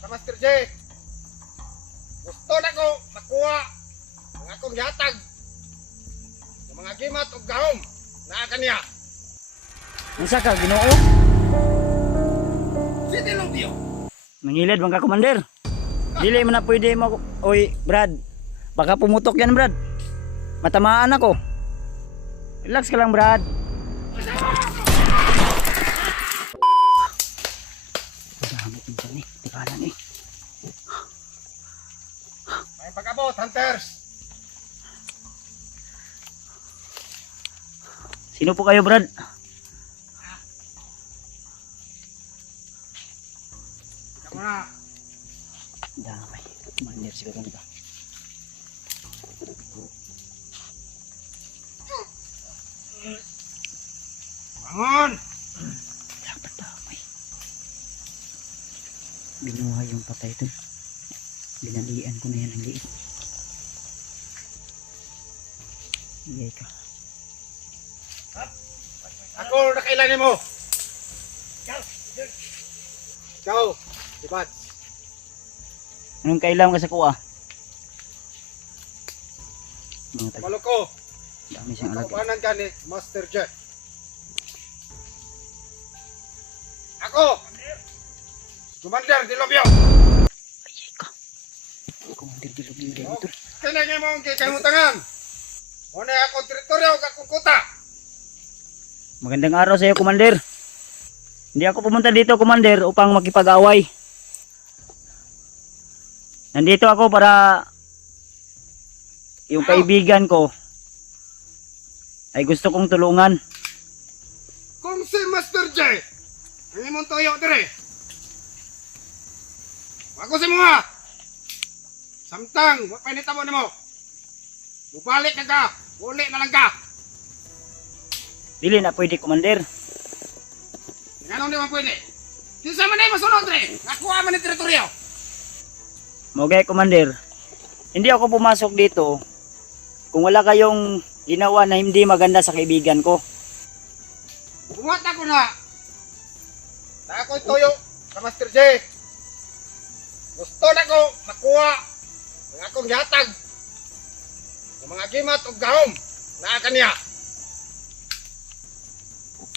sa Master J. Gusto na ko makuha ang akong yatag sa mga gimat o gahom na kaniya. Unsa ka Ginoo? Si Dilubyo. Mangilid man ka, Commander. Dili man na pwede mo. Oy, Brad. Baka pumutok yan, Brad. Matamaan ako. Relax ka lang, Brad. Dami din dyan eh. Tikalan eh. May pag-abot, hunters. Sino po kayo, Brad? Kamu na. Damay. Commander siguro nito. Bangon. Dapat damay. Binuha yung patay dun. Binalian ko na yan ang liit. Iyay ka. Ako nakailan mo. Ikaw, dibat. Anong kailangan ka sa kuha? Mga tag... Maloko. Dami siyang alag. Kaubanan ka ni Master J. Ako, Commander Dilubyo. Ayay ka. Commander Dilubyo dito. Kailangan mo ang kikahutangan. Muna akong teritoryo o akong kuta. Magandang araw sa iyo, Commander. Hindi ako pumunta dito, Commander, upang makipag-away. Nandito ako para yung kaibigan ko ay gusto kong tulungan. Kung si Master J, ang imong toyo dire. Ako si mga. Samtang, wapinita mo nimo. Bubalik na ka, uli na lang ka. Dili na pwede, Commander. Ganun di man pwede. Kinsa man ay masunod dire, nakuha man ang teritoryo. Mogay, Commander. Hindi ako pumasok dito kung wala kayong ginawa na hindi maganda sa kaibigan ko. Buhat ako na. Na ako'y toyo sa Master J. Gusto na ko makuha ang akong yatag ng mga gimat o gahom na kaniya.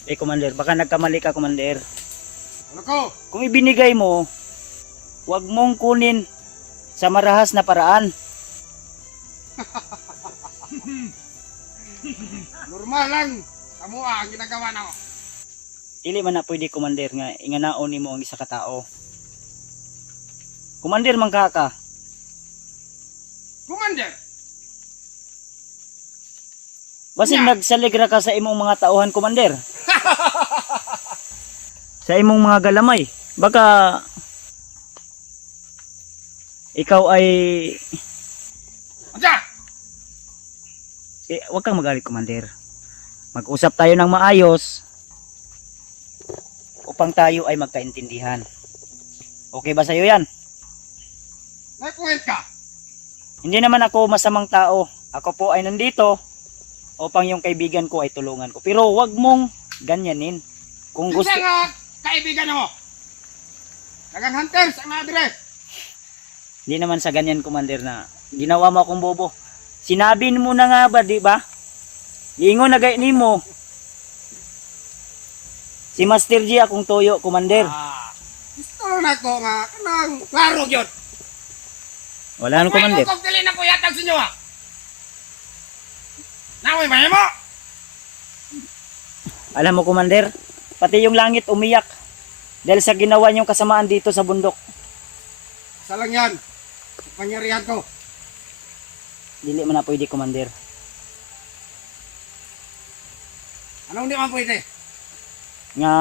Eh, Commander, baka nagkamali ka, Commander. Ano ko? Kung ibinigay mo, huwag mong kunin sa marahas na paraan. Normal lang. Kamu ang ginagawa na ko. Dili man na pwede, Commander, nga inganaon nimo ang isa ka tao. Commander, mangka ka. Commander, Basin Yeah. nagsaligra ka sa imong mga tauhan, Commander. Sa imong mga galamay. Baka ikaw ay Anja! huwag kang magalit, Commander. Mag-usap tayo ng maayos upang tayo ay magkaintindihan. Okay ba sa'yo yan? May point ka. Hindi naman ako masamang tao. Ako po ay nandito upang yung kaibigan ko ay tulungan ko. Pero wag mong ganyanin. Kung gusto... Kinsa nga kaibigan mo? Dagang hunters ang mga dire. Hindi naman sa ganyan, Commander, na ginawa mo akong bobo. Sinabi mo na nga ba, di ba? Ingon na gay nimo. Si Master G akong toyo, Commander. Gusto na ko nga. Kanang klaro yun. Wala nang, Commander. May ukog dili na ko yatag sa inyo ha. Naway ba mo? Alam mo, Commander, pati yung langit umiyak dahil sa ginawa niyong kasamaan dito sa bundok. Isa lang yan. Pangyarihan ko. Dili man na pwede, Commander. Anong di man pwede? Nga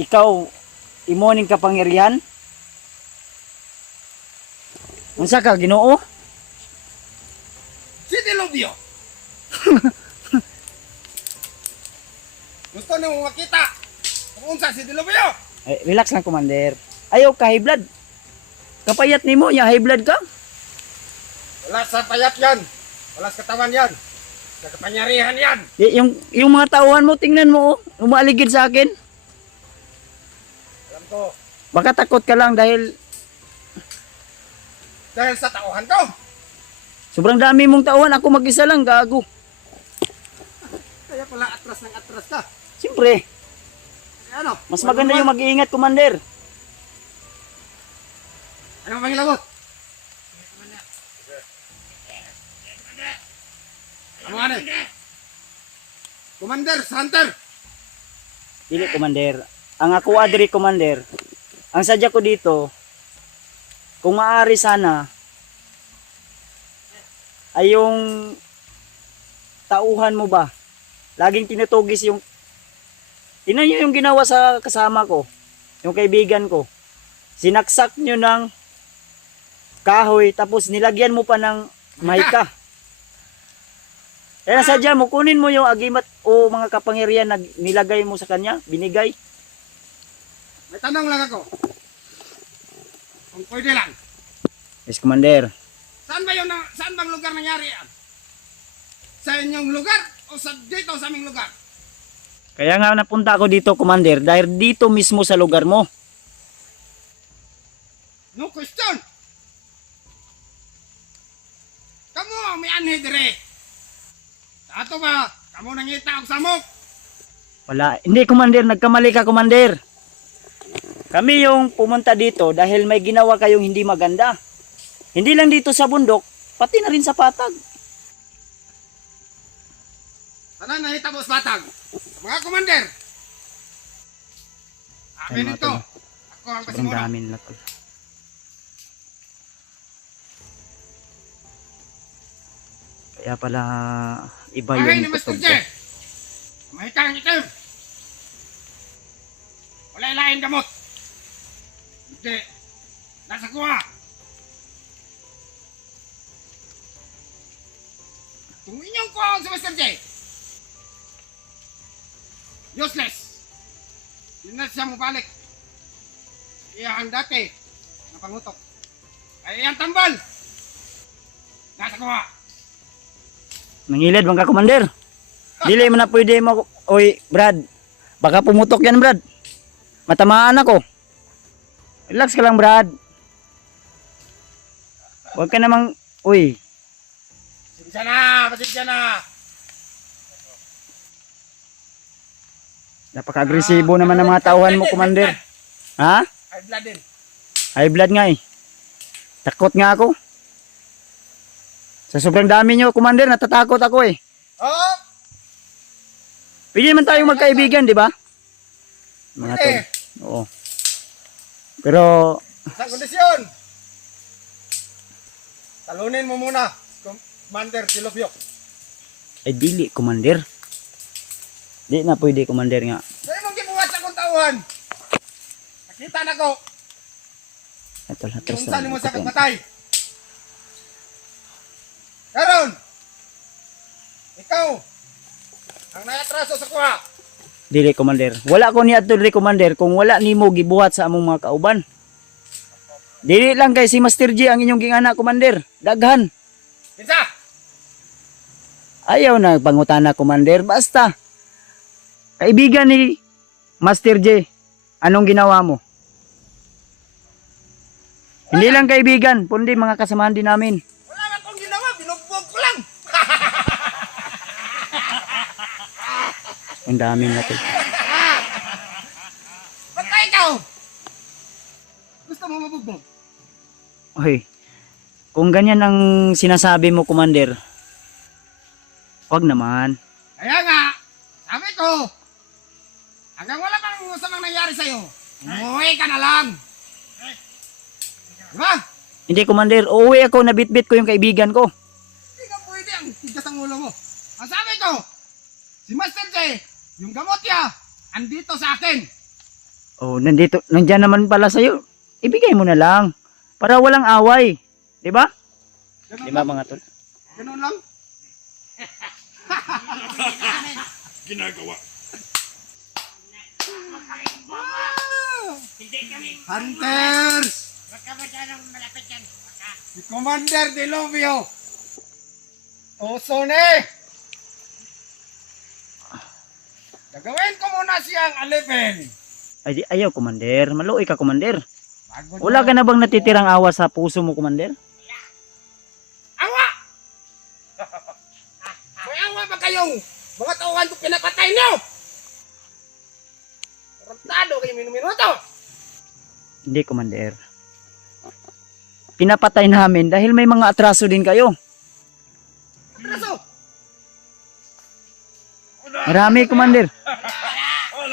ikaw imoning kapangyarihan. Unsa ka, Ginoo? Si Dilubyo. Gusto nyo makita kung unsa si Dilubyo. Eh, relax lang, Commander. Ayaw ka high blood. Kapayat nimo, ya high blood ka. Wala sa payat yan. Wala sa katawan yan. Sa kapangyarihan yan. Yung mga tauhan mo, tingnan mo, umaaligid sa akin. Alam ko. Baka takot ka lang dahil Dahil sa tauhan ko. sobrang dami mong tauhan. Ako mag-isa lang, gago. Kaya pala atras ng atras ka. Siyempre, Kaya ano? mas maganda yung mag-iingat, Commander. Ano bang ilabot? Ano ano? Commander, Hunter. Dili, Commander. Ang ako adri, Commander. Ang sadya ko dito, kung maaari sana, ay yung tauhan mo ba? Laging tinutugis yung... Tingnan nyo yung ginawa sa kasama ko, yung kaibigan ko. Sinaksak nyo ng kahoy, tapos nilagyan mo pa ng mahika. Kaya sadya mo, kunin mo yung agimat o mga kapangyarihan na nilagay mo sa kanya, binigay. May tanong lang ako. Kung pwede lang. Yes, Commander. Saan bang lugar nangyari yan? Sa inyong lugar o dito sa aming lugar? Kaya nga napunta ako dito, Commander, dahil dito mismo sa lugar mo. No question. Kamu may anhi dire. Ato ba? Kamu nangita og samok. Wala. Hindi, Commander. Nagkamali ka, Commander. Kami yung pumunta dito dahil may ginawa kayong hindi maganda. Hindi lang dito sa bundok, pati na rin sa patag. Tanan nahita mo sa batag. Mga commander. Ay, Amin mga ito. tol. Ako ang Sobrang pasimula. dami nila, tol. Kaya pala iba Bahay ni yung Master kutob J. ko. May kang itim. Wala ilahin gamot. Hindi. Nasa kuha. Kung inyong kuha sa Master J. Useless. Hindi na siya mabalik. Iya ang dati. Napangutok. Ay iyang tambal. Nasa kuha. Nangilid bang ka, Commander? Dili mo na pwede mo. Oy, Brad. Baka pumutok yan, Brad. Matamaan ako. Relax ka lang, Brad. Huwag ka namang... Uy, Pasensya na. Pasensya na. napaka-agresibo naman ng mga tauhan mo, Commander. Ha? Ay blood din. High blood nga eh. Takot nga ako. Sa sobrang dami nyo, Commander, natatakot ako eh. Oh! Pwede naman tayong magkaibigan, di ba? Mga tol. Pwede. Oo. Pero, Sa kondisyon. Talunin mo muna. Commander Silobio. ay dili, Commander. Di na pwede, Commander nga. Sa'yo mong gibuhat sa kong tauhan. Nakita na ko. Ito, hatras Kung saan mo sa yan. kapatay. Karon. Ikaw. Ang nayatraso sa kuha. Dili, Commander. Wala ko niya dili, Commander, kung wala nimo gibuhat sa among mga kauban. Dili lang kay si Master G ang inyong gingana, Commander. Daghan. Kinsa? Ayaw na pangutana, Commander. Basta. Kaibigan ni Master J, anong ginawa mo? Hindi lang kaibigan, kundi mga kasamahan din namin. Wala man kong ginawa. Binugbog ko lang. Ang dami natin. Ba't ka ikaw? Gusto mo mabugbog? Oy, kung ganyan ang sinasabi mo, Commander, wag naman. Kaya nga. Sabi ko. Hanggang wala pang masamang nangyari sa'yo. Umuwi ka na lang. Diba? Hindi, Commander, uuwi ako, nabitbit ko yung kaibigan ko. Hindi ka pwede ang tigas ang ulo mo. Ang sabi ko, si Master J, yung gamot niya, andito sa akin. Oh, nandyan naman pala sa'yo. Ibigay mo na lang. Para walang away. Di ba? Ganun Di ba, lang. mga tol? Ganun lang. Ginagawa. Hunters! Si Commander Deluvio. Osone! Gagawin ko muna siyang alipin. Ay, ayaw, Commander. Maluoy ka, Commander. Bago Wala ka na bang natitirang awa sa puso mo, Commander? Awa! May awa ba kayong mga tauhan ko pinapatay niyo? Tarantado kayo minuto. Hindi, Commander. Pinapatay namin dahil may mga atraso din kayo. Atraso! Marami, Commander.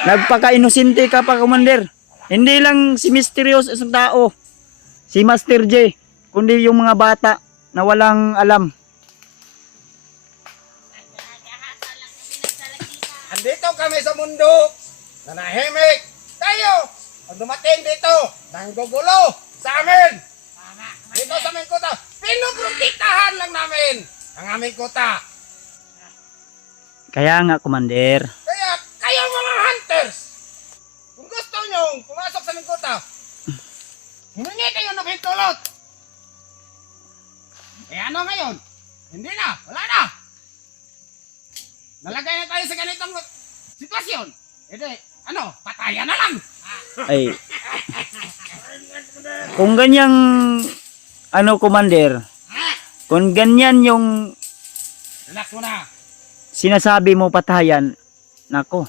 Nagpaka-inosente ka pa, Commander. Hindi lang si Mysterious isang tao, si Master J, kundi yung mga bata na walang alam. Andito kami sa mundo, nanahimik. Kayo, pag dumating dito, nanggugulo sa amin. Dito sa aming kuta, pinuprotektahan lang namin ang aming kuta. Kaya nga, Commander. Kaya kayo mga hunters, kung gusto nyo pumasok sa aming kuta, humingi kayo ng hintulot. Eh ano ngayon? Hindi na, wala na. Nalagay na tayo sa ganitong sitwasyon. E di, ano, patayan na lang. Ay, kung ganyang, Commander, kung ganyan yung Relax mo na. sinasabi mo patayan, nako,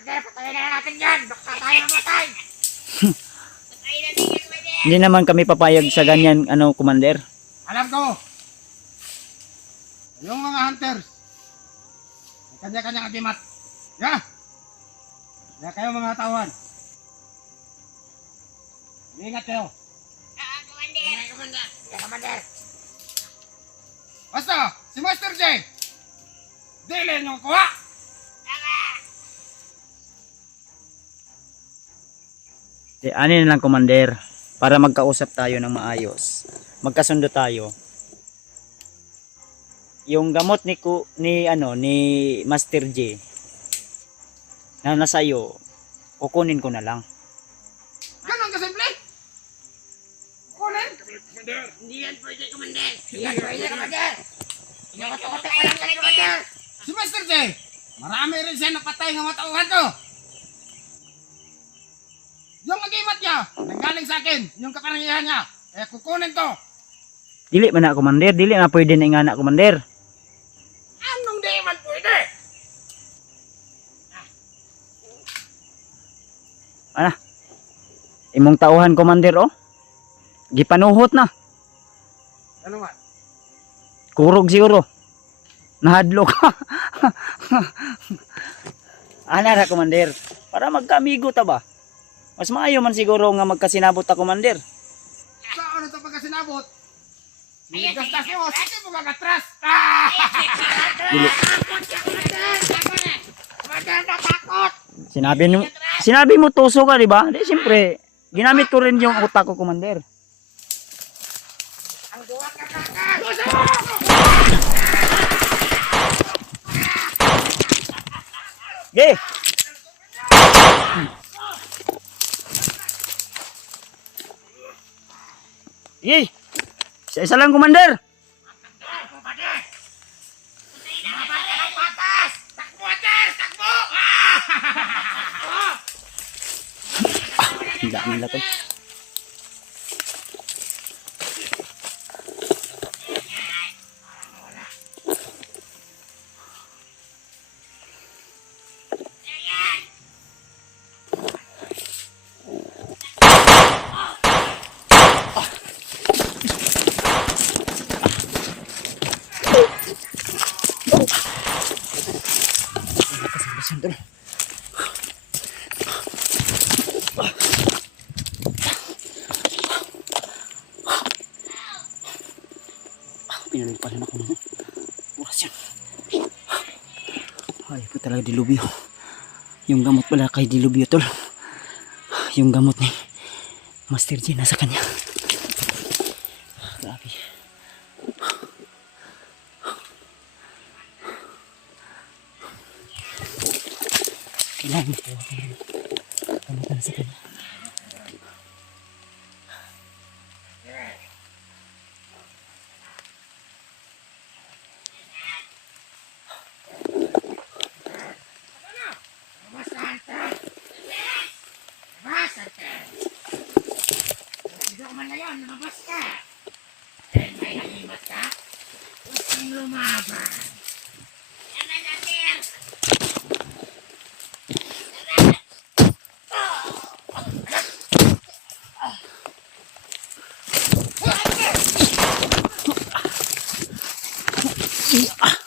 Hindi, patayin na natin yan. Baka tayo namatay. hindi naman kami papayag sa ganyan, Commander. Alam ko, yung mga hunters, may kanya-kanyang agimat. Yeah. Kaya kayo mga tawan. Ingat kayo. Commander. Basta, si Master J, dili nyo kuha. Ano na lang, Commander, para magkausap tayo ng maayos. Magkasundo tayo. Yung gamot ni Master J na nasa iyo, kukunin ko na lang. Ganon kasimple. Kunin. Commander. Hindi yan pwede, Commander. Hindi yan pwede, Commander. Inakot-akot ka lang yan, Commander. Si Master J, marami rin siya napatay ng matauhan ko. Yung agimat niya, nanggaling sa akin, yung kapangyarihan niya, eh kukunin to. Dili man na, Commander, dili na pwede na ingana, Commander. Anong di man pwede? Imong tauhan, Commander, oh. Gipanuhot na. Ano nga? Kurog siguro. Nahadlok. Ana ra, Commander. Para magkaamigo ta ba? Mas maayo man siguro nga magkasinabot ta, Commander. Saan ito pagkasinabot? Gastas mo, sige mo kagatras. Dili. Commander, natakot. Sinabi mo tuso ka, di ba? Di, siyempre, ginamit ko rin yung utak ko, Commander. Ang duwa ka kakak. Ge! Ge! Isa lang, Commander. Ang dami nila to. Sandal. Pinalipalan ako ng oras yan. Ay po talaga, dilubyo. Yung gamot pala kay dilubyo, tol. Yung gamot ni Master G nasa kanya. Grabe. Kailangan ito. Gamutan sa kanya. Hindi ko man ngayon, lumabas ka. Dahil may nalimas ka, huwag kang lumaban. Yaman natin! Ah!